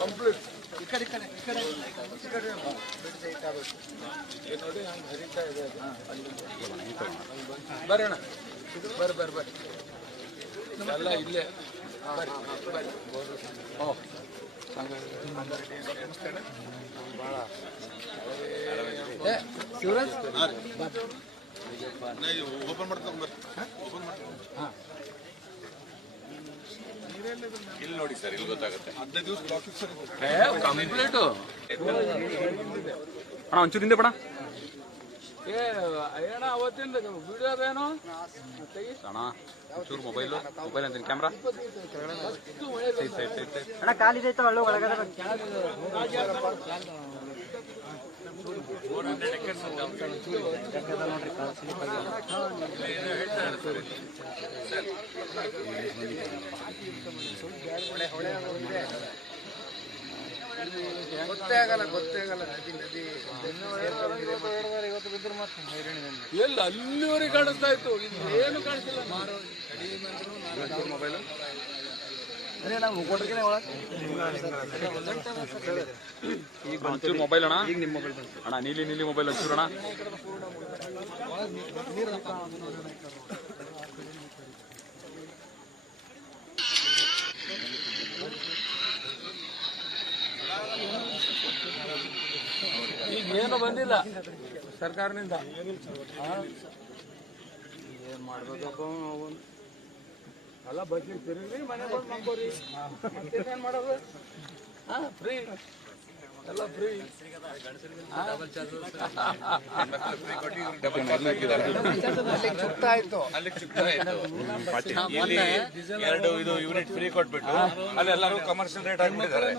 Complete ಈ ಕಡೆ ನೋಡಿ ಹಂಗೆ ಹರಿತಾ ಇದೆ. ಬರ್ರಿ ಅಣ್ಣ, ಬರ್ರಿ ಎಲ್ಲ ಇಲ್ಲೇ ಬರ್ರಿ. ಓ ಭಾಳ ಶಿವರಾಜ್ ಓಪನ್ ಮಾಡ್ತಾರೆ. ಹಾಂ ಇಲ್ಲಿ ನೋಡಿ ಸರ್, ಇಲ್ಲಿ ಗೊತ್ತಾಗುತ್ತೆ. 15 ದಿವಸ ಬ್ಲಾಕ್ ಸರ್ ಕಂಪ್ಲೀಟು. ಅಣ್ಣ ಒಂಚೂರು ಹಿಂದೆ ಬೇಡ ಅಯ್ಯಣ್ಣ ಅವತ್ತಿಂದ ವಿಡಿಯೋ ಅದೇನು ಅಣ್ಣ ಒಂಚೂರು ಮೊಬೈಲ್ ಅಂತೀನಿ ಕ್ಯಾಮ್ರಾ ಅಣ್ಣ ಕಾಲಿದೈತ ಒಳ್ಳೆ ಒಳಗಡೆ ಗೊತ್ತೇ ಆಗಲ್ಲ ನದಿ ಎಲ್ಲ ಅಲ್ಲಿವರೆಗೆ ಕಾಣಿಸ್ತಾ ಇತ್ತು, ಏನು ಕಾಣಿಸಿಲ್ಲ. ಮೊಬೈಲ್ ಈಗ ಒಂಚೂರು ಮೊಬೈಲ್ ಅಣ್ಣ, ಈಗ ನಿಮ್ಮ ಮೊಬೈಲ್ ಅಣ್ಣ, ನೀಲಿ ಮೊಬೈಲ್ ಒಂಚೂರು ಅಣ್ಣ. ಈಗ ಏನು ಬಂದಿಲ್ಲ ಸರ್ಕಾರದಿಂದ. ಏನ್ ಮಾಡ್ಬೇಕಪ್ಪ ಎಲ್ಲ ಬಸ್ಲಿ ತಿರುಗಿ ಮನೆ ಬಂದು ಮಾಡ್ಕೋರಿ, ಮತ್ತೇನೇನು ಮಾಡೋದು? ಫ್ರೀ ಎಲ್ಲ ಫ್ರೀ. ಎರಡು ಇದು ಯೂನಿಟ್ ಫ್ರೀ ಕೊಟ್ಬಿಟ್ಟು ಅಲ್ಲಿ ಎಲ್ಲರೂ ಕಮರ್ಷಿಯಲ್ ರೇಟ್ ಆಗಿಬಿಟ್ಟಿದ್ದಾರೆ.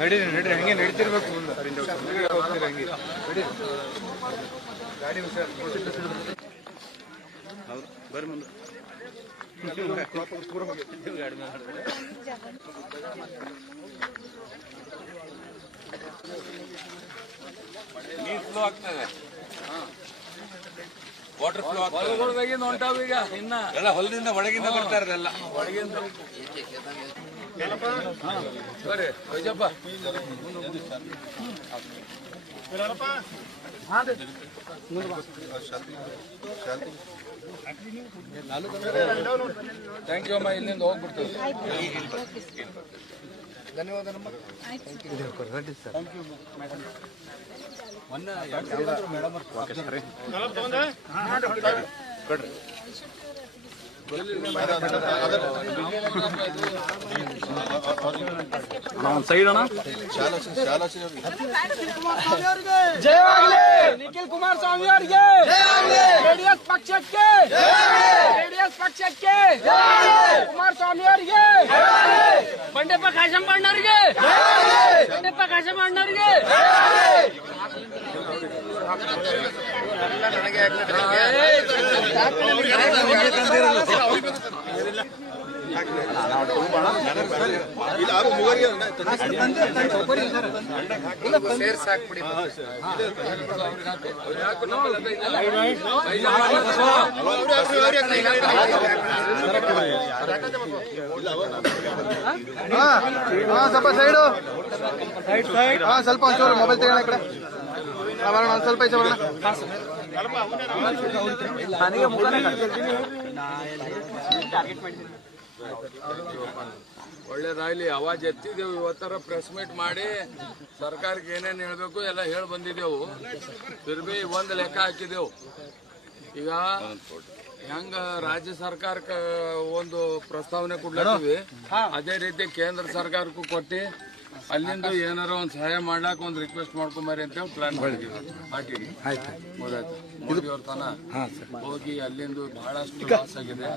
ನಡೀರಿ ಹಂಗೆ ನಡೀತಿರ್ಬೇಕು ಗಾಡಿ ಬರ್ರಿ ಮುಂದೆ ನೀರು ಫ್ಲೋ ಆಗ್ತದೆ, ವಾಟರ್ ಫ್ಲೋ ಆಗ್ತದೆ. ಹೊಲಗೊಳದಾಗಿಂದ ಹೊಂಟಾವ ಈಗ ಇನ್ನ ಎಲ್ಲ ಹೊಲದಿಂದ ಒಳಗಿಂದ ಬರ್ತಾ ಇರೋದೆಲ್ಲ. ಒಳಗಿಂದ. ಬರ್ರಿ ವೈಜಪ್ಪ. ಥ್ಯಾಂಕ್ ಯು ಅಮ್ಮ, ಇಲ್ಲಿಂದ ಹೋಗ್ಬಿಡ್ತೀವಿ. ಧನ್ಯವಾದ ನಮ್ಮ. ಒಂದು ಸೈಡ್ ಅಣ್ಣ. ಜಯವಾಗಲಿ ನಿಖಿಲ್ ಕುಮಾರಸ್ವಾಮಿ ಅವರಿಗೆ, ಜೆಡಿಎಸ್ ಪಕ್ಷಕ್ಕೆ, ಕುಮಾರಸ್ವಾಮಿ ಅವರಿಗೆ, ಬಂಡೆಪ್ಪ ಕಾಶಂಬಣ್ಣವರಿಗೆ, ಸೇರ್ಸಾಕ್ಬಿಡಿ. ಸ್ವಲ್ಪ ಸೈಡು, ಸ್ವಲ್ಪ ಒಂಚೂರು ಮೊಬೈಲ್ ತೆಗೋಣ ಈ ಕಡೆ ಬರೋಣ, ಒಂದು ಸ್ವಲ್ಪ ಈಚೆ ಬರೋಣ. ನನಗೆ ಮುಖನೇ ಒಳ್ಳೇದಾಗ್ಲಿ. ಅವಾಜ್ ಎತ್ತಿದೆವು, ಇವತ್ತರ ಪ್ರೆಸ್ ಮೀಟ್ ಮಾಡಿ ಸರ್ಕಾರಕ್ಕೆ ಏನೇನು ಹೇಳ್ಬೇಕು ಎಲ್ಲ ಹೇಳಿ ಬಂದಿದ್ದೆವು. ತಿರ್ಬಿ ಒಂದು ಲೆಕ್ಕ ಹಾಕಿದೆವು. ಈಗ ಹೆಂಗ ರಾಜ್ಯ ಸರ್ಕಾರಕ್ಕೆ ಒಂದು ಪ್ರಸ್ತಾವನೆ ಕೊಡ್ಲತ್ತೀವಿ, ಅದೇ ರೀತಿ ಕೇಂದ್ರ ಸರ್ಕಾರಕ್ಕೂ ಕೊಟ್ಟು ಅಲ್ಲಿಂದ ಏನಾರ ಒಂದು ಸಹಾಯ ಮಾಡ್ಲಾಕ ಒಂದು ರಿಕ್ವೆಸ್ಟ್ ಮಾಡ್ಕೊಂಬರಿ ಅಂತ ಪ್ಲಾನ್ ಮಾಡಿದೀವಿ. ಪಾರ್ಟಿಗೆ ಗೊತ್ತಾಯ್ತು. ಮೋದಿ ಅವ್ರ ತನ ಹೋಗಿ ಅಲ್ಲಿಂದ ಬಹಳಷ್ಟು ಲಾಸ್ ಆಗಿದೆ.